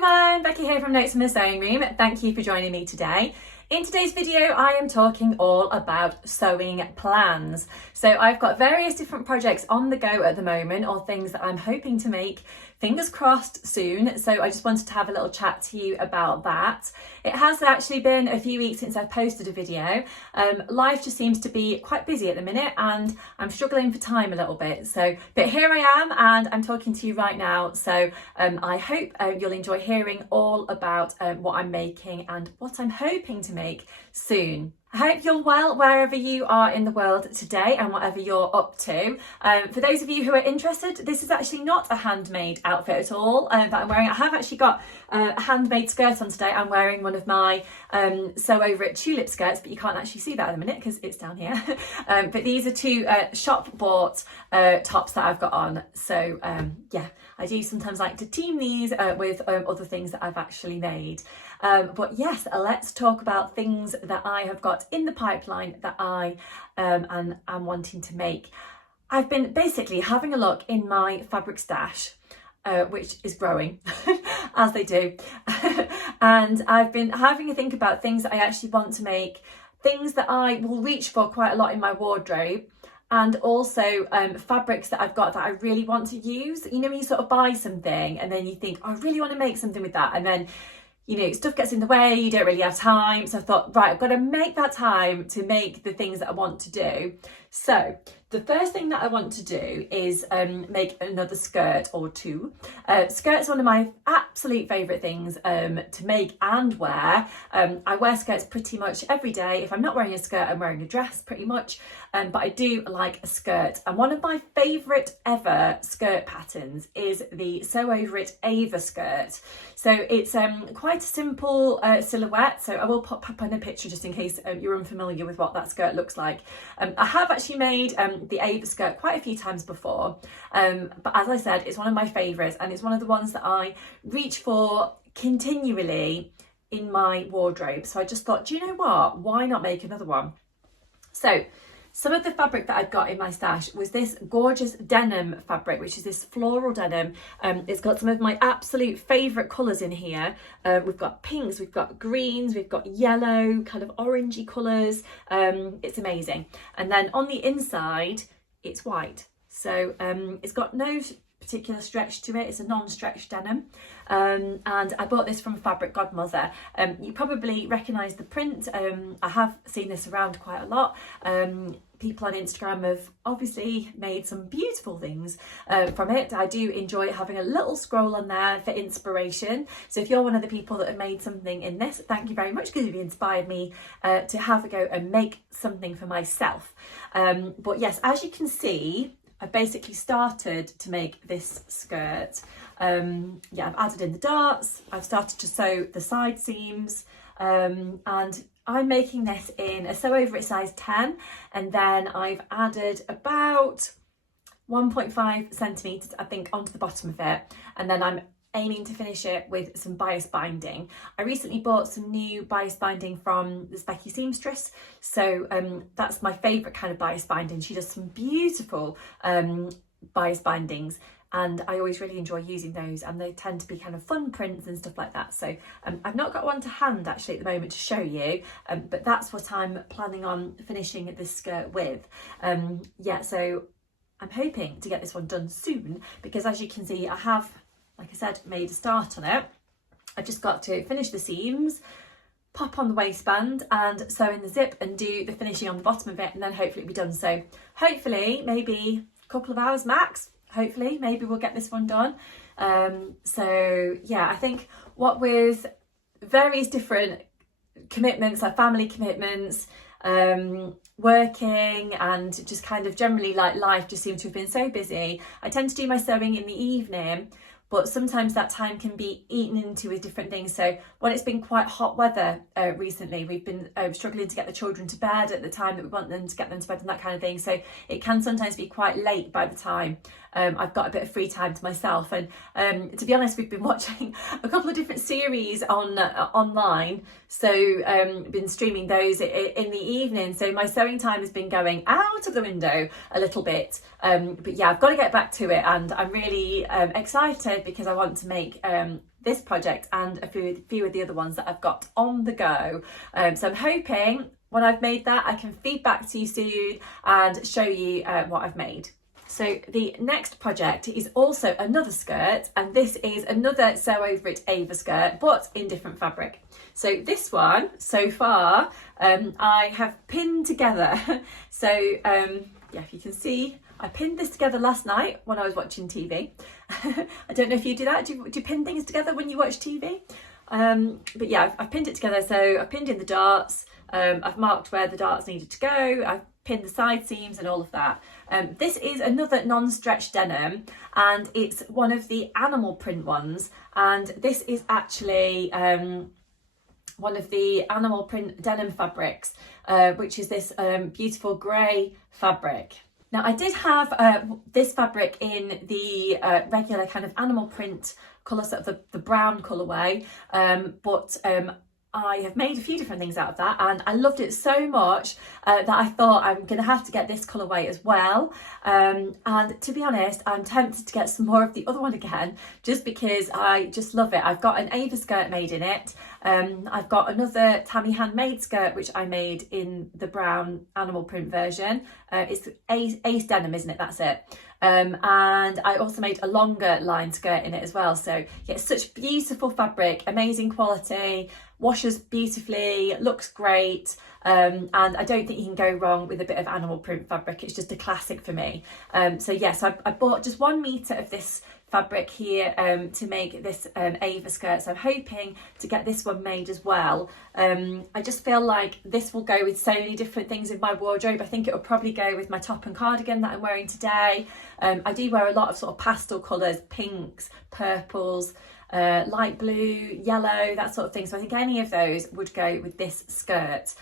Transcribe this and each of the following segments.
everyone, Becky here from Notes from the Sewing Room. Thank you for joining me today. In today's video, I am talking all about sewing plans. So I've got various different projects on the go at the moment, or things that I'm hoping to make, fingers crossed, soon. So I just wanted to have a little chat to you about that. It has actually been a few weeks since I've posted a video. Life just seems to be quite busy at the minute and I'm struggling for time a little bit. But here I am and I'm talking to you right now. So I hope you'll enjoy hearing all about what I'm making and what I'm hoping to make soon. I hope you're well wherever you are in the world today and whatever you're up to. For those of you who are interested, this is actually not a handmade outfit at all that I'm wearing. I have actually got a handmade skirt on today. I'm wearing one of my Sew Over It tulip skirts, but you can't actually see that in a minute because it's down here. But these are two shop bought tops that I've got on. So yeah, I do sometimes like to team these with other things that I've actually made. But yes, let's talk about things that I have got in the pipeline that I am wanting to make. I've been basically having a look in my fabric stash, which is growing as they do. And I've been having a think about things that I actually want to make, things that I will reach for quite a lot in my wardrobe. And also fabrics that I've got that I really want to use. You know, when you sort of buy something and then you think, oh, I really want to make something with that. And then, you know, stuff gets in the way, you don't really have time. So I thought, right, I've got to make that time to make the things that I want to do. So the first thing that I want to do is make another skirt or two. Skirts are one of my absolute favourite things to make and wear. I wear skirts pretty much every day. If I'm not wearing a skirt, I'm wearing a dress pretty much. But I do like a skirt. And one of my favourite ever skirt patterns is the Sew Over It Ava Skirt. So it's quite a simple silhouette. So I will pop up in a picture just in case you're unfamiliar with what that skirt looks like. I have actually made the Ava skirt quite a few times before. But as I said, it's one of my favourites and it's one of the ones that I reach for continually in my wardrobe. So I just thought, do you know what? Why not make another one? So some of the fabric that I've got in my stash was this gorgeous denim fabric, which is this floral denim. It's got some of my absolute favourite colours in here. We've got pinks, we've got greens, we've got yellow, kind of orangey colours. It's amazing. And then on the inside, it's white. So it's got no particular stretch to it. It's a non-stretch denim. And I bought this from Fabric Godmother. You probably recognise the print. I have seen this around quite a lot. People on Instagram have obviously made some beautiful things from it. I do enjoy having a little scroll on there for inspiration. So if you're one of the people that have made something in this, thank you very much because you've inspired me to have a go and make something for myself. But yes, as you can see, I've basically started to make this skirt. Yeah, I've added in the darts, I've started to sew the side seams, and I'm making this in a Sew Over It size 10, and then I've added about 1.5 centimetres, I think, onto the bottom of it, and then I'm aiming to finish it with some bias binding. I recently bought some new bias binding from this Becky seamstress, so that's my favourite kind of bias binding. She does some beautiful bias bindings and I always really enjoy using those, and they tend to be kind of fun prints and stuff like that. So I've not got one to hand actually at the moment to show you, but that's what I'm planning on finishing this skirt with. Yeah, so I'm hoping to get this one done soon because, as you can see, I have, like I said, made a start on it. I've just got to finish the seams, pop on the waistband and sew in the zip and do the finishing on the bottom of it, and then hopefully it'll be done. So hopefully maybe a couple of hours max, hopefully maybe we'll get this one done. So yeah, I think what with various different commitments, like family commitments, working, and just kind of generally like life just seems to have been so busy, I tend to do my sewing in the evening, but sometimes that time can be eaten into with different things. So when it's been quite hot weather recently, we've been struggling to get the children to bed at the time that we want them to get them to bed and that kind of thing. So it can sometimes be quite late by the time I've got a bit of free time to myself. And to be honest, we've been watching a couple of different series on online. So been streaming those in the evening. So my sewing time has been going out of the window a little bit. But yeah, I've got to get back to it, and I'm really excited because I want to make this project and a few of the other ones that I've got on the go. So I'm hoping when I've made that I can feed back to you soon and show you what I've made. So the next project is also another skirt, and this is another Sew Over It Ava skirt, but in different fabric. So this one, so far, I have pinned together. So yeah, if you can see, I pinned this together last night when I was watching TV. I don't know if you do that. Do you pin things together when you watch TV? But yeah, I've pinned it together. So I've pinned in the darts. I've marked where the darts needed to go. I've pinned the side seams and all of that. This is another non-stretch denim, and it's one of the animal print ones, and this is actually one of the animal print denim fabrics, which is this beautiful grey fabric. Now I did have this fabric in the regular kind of animal print colour, sort of the brown colourway, but I have made a few different things out of that, and I loved it so much that I thought I'm going to have to get this colourway as well. And to be honest, I'm tempted to get some more of the other one again, just because I just love it. I've got an Ava skirt made in it. I've got another Tammy handmade skirt which I made in the brown animal print version. It's Ace denim, isn't it? That's it. And I also made a longer line skirt in it as well. So yeah, it's such beautiful fabric, amazing quality, washes beautifully, looks great, and I don't think you can go wrong with a bit of animal print fabric. It's just a classic for me. So yes, I bought just 1 metre of this fabric here to make this Ava skirt, so I'm hoping to get this one made as well. I just feel like this will go with so many different things in my wardrobe. I think it will probably go with my top and cardigan that I'm wearing today. I do wear a lot of sort of pastel colours, pinks, purples, light blue, yellow, that sort of thing, so I think any of those would go with this skirt.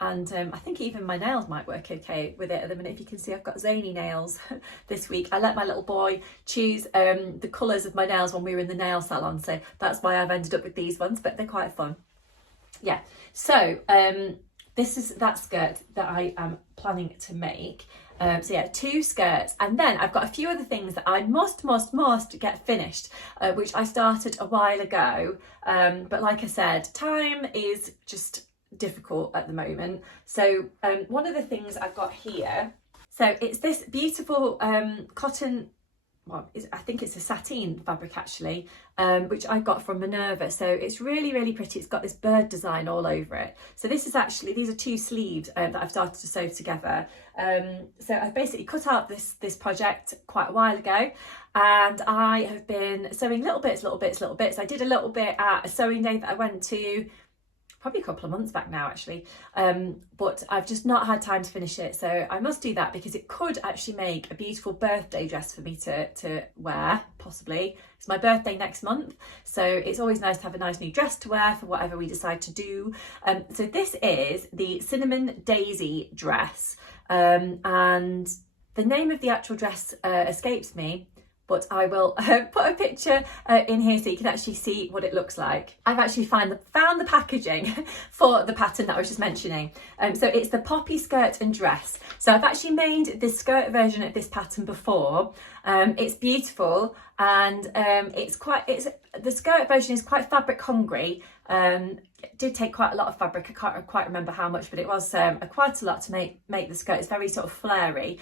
And I think even my nails might work okay with it at the minute. If you can see, I've got zany nails this week. I let my little boy choose the colours of my nails when we were in the nail salon, so that's why I've ended up with these ones, but they're quite fun. Yeah, so this is that skirt that I am planning to make. So yeah, 2 skirts, and then I've got a few other things that I must get finished, which I started a while ago, but like I said, time is just difficult at the moment. So one of the things I've got here, so it's this beautiful cotton, well, I think it's a sateen fabric actually, which I got from Minerva. So it's really pretty. It's got this bird design all over it. So this is actually, these are 2 sleeves that I've started to sew together. So I've basically cut out this project quite a while ago, and I have been sewing little bits. I did a little bit at a sewing day that I went to probably a couple of months back now actually, but I've just not had time to finish it, so I must do that because it could actually make a beautiful birthday dress for me to wear, possibly. It's my birthday next month, so it's always nice to have a nice new dress to wear for whatever we decide to do. So this is the Cinnamon Daisy dress, and the name of the actual dress escapes me, but I will put a picture in here so you can actually see what it looks like. I've actually found the packaging for the pattern that I was just mentioning. So it's the poppy skirt and dress. So I've actually made this skirt version of this pattern before. It's beautiful, and the skirt version is quite fabric hungry. It did take quite a lot of fabric. I can't quite remember how much, but it was quite a lot to make the skirt. It's very sort of flary.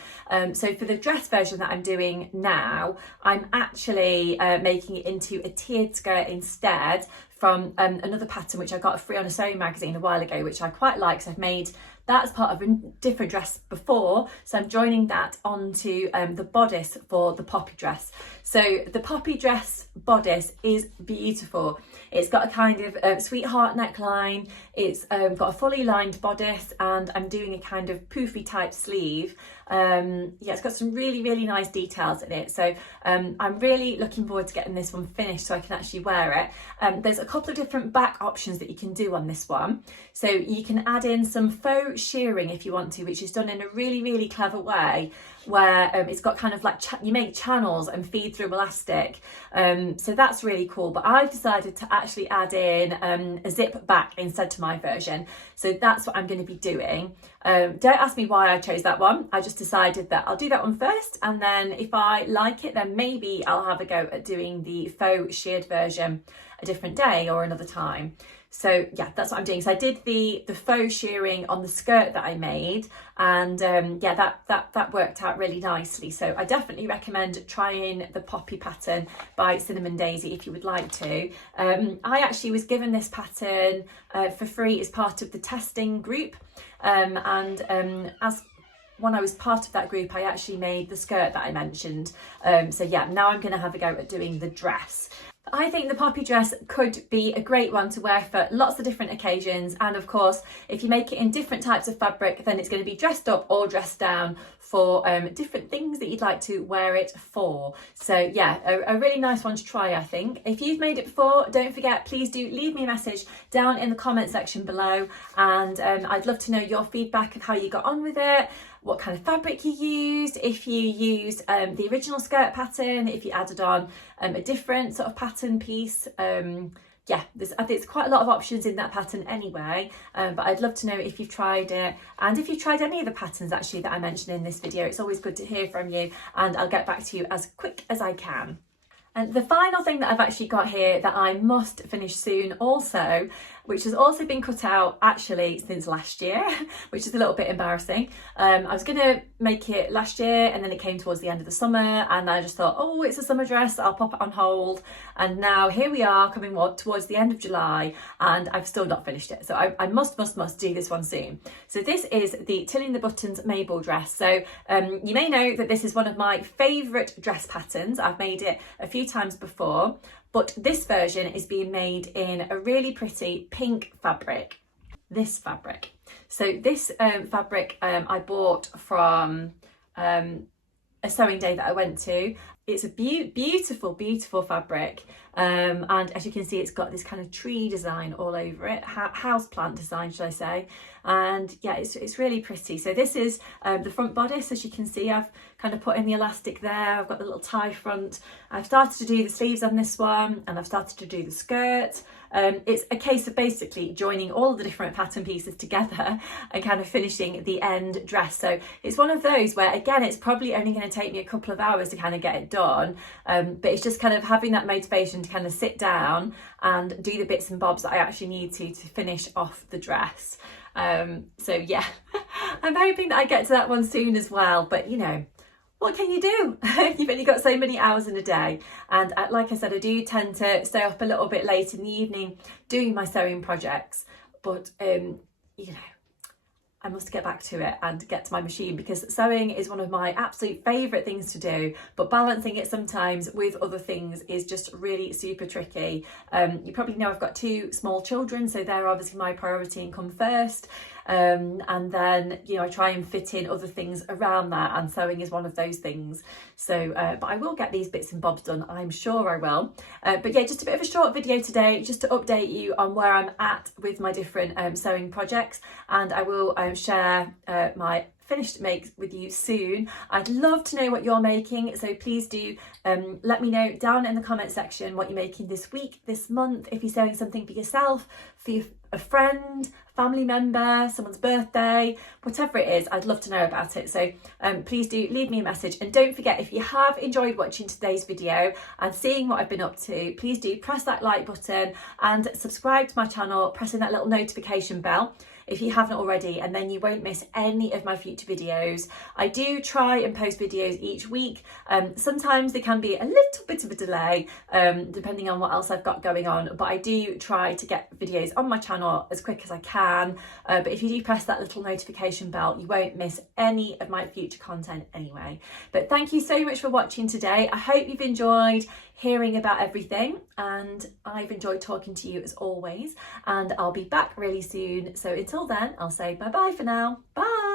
So for the dress version that I'm doing now, I'm actually making it into a tiered skirt instead from another pattern which I got free on a sewing magazine a while ago, which I quite like. So I've made that as part of a different dress before, so I'm joining that onto the bodice for the poppy dress. So the poppy dress bodice is beautiful. It's got a kind of sweetheart neckline, it's got a fully lined bodice, and I'm doing a kind of poofy type sleeve. Yeah, it's got some really nice details in it, so I'm really looking forward to getting this one finished so I can actually wear it. There's a couple of different back options that you can do on this one. So you can add in some faux shearing if you want to, which is done in a really clever way. where it's got kind of like you make channels and feed through elastic, so that's really cool. But I've decided to actually add in a zip back instead to my version, so that's what I'm going to be doing. Don't ask me why I chose that one. I just decided that I'll do that one first, and then if I like it, then maybe I'll have a go at doing the faux sheared version a different day or another time. So yeah, that's what I'm doing. So I did the faux shearing on the skirt that I made, and yeah, that worked out really nicely. So I definitely recommend trying the poppy pattern by Cinnamon Daisy if you would like to. I actually was given this pattern for free as part of the testing group, and as when I was part of that group, I actually made the skirt that I mentioned. So yeah, now I'm going to have a go at doing the dress. I think the poppy dress could be a great one to wear for lots of different occasions, and of course if you make it in different types of fabric, then it's going to be dressed up or dressed down for different things that you'd like to wear it for. So yeah, a really nice one to try, I think. If you've made it before, don't forget, please do leave me a message down in the comment section below, and I'd love to know your feedback of how you got on with it, what kind of fabric you used, if you used the original skirt pattern, if you added on a different sort of pattern piece. Yeah, I think it's quite a lot of options in that pattern anyway, but I'd love to know if you've tried it, and if you've tried any of the patterns actually that I mentioned in this video. It's always good to hear from you, and I'll get back to you as quick as I can. And the final thing that I've actually got here that I must finish soon also, which has also been cut out actually since last year, which is a little bit embarrassing. I was going to make it last year, and then it came towards the end of the summer, and I just thought, oh, it's a summer dress, I'll pop it on hold. And now here we are coming towards the end of July, and I've still not finished it. So I must do this one soon. So this is the Tilling the Buttons Mabel dress. So you may know that this is one of my favourite dress patterns. I've made it a few times before, but this version is being made in a really pretty pink fabric, this fabric. So this fabric I bought from a sewing day that I went to. It's a beautiful fabric, and as you can see, it's got this kind of tree design all over it, house plant design, should I say. And yeah, it's really pretty. So this is the front bodice. As you can see, I've kind of put in the elastic there. I've got the little tie front. I've started to do the sleeves on this one, and I've started to do the skirt. It's a case of basically joining all the different pattern pieces together and kind of finishing the end dress. So it's one of those where, again, it's probably only going to take me a couple of hours to kind of get it done, but it's just kind of having that motivation to kind of sit down and do the bits and bobs that I actually need to finish off the dress. So yeah, I'm hoping that I get to that one soon as well, but you know, what can you do? You've only got so many hours in a day. And like I said, I do tend to stay up a little bit late in the evening doing my sewing projects, but you know, I must get back to it and get to my machine, because sewing is one of my absolute favourite things to do, but balancing it sometimes with other things is just really super tricky. You probably know I've got 2 small children, so they're obviously my priority and come first. And then, you know, I try and fit in other things around that, and sewing is one of those things. So but I will get these bits and bobs done, I'm sure I will. But yeah, just a bit of a short video today, just to update you on where I'm at with my different sewing projects, and I will share my finished makes with you soon. I'd love to know what you're making, so please do let me know down in the comment section what you're making this week, this month, if you're sewing something for yourself, for a friend, family member, someone's birthday, whatever it is. I'd love to know about it. So please do leave me a message, and don't forget, if you have enjoyed watching today's video and seeing what I've been up to, please do press that like button and subscribe to my channel, pressing that little notification bell if you haven't already, and then you won't miss any of my future videos. I do try and post videos each week. Sometimes there can be a little bit of a delay depending on what else I've got going on, but I do try to get videos on my channel as quick as I can. But if you do press that little notification bell, you won't miss any of my future content anyway. But thank you so much for watching today. I hope you've enjoyed hearing about everything, and I've enjoyed talking to you as always, and I'll be back really soon. So until then, I'll say bye bye for now. Bye.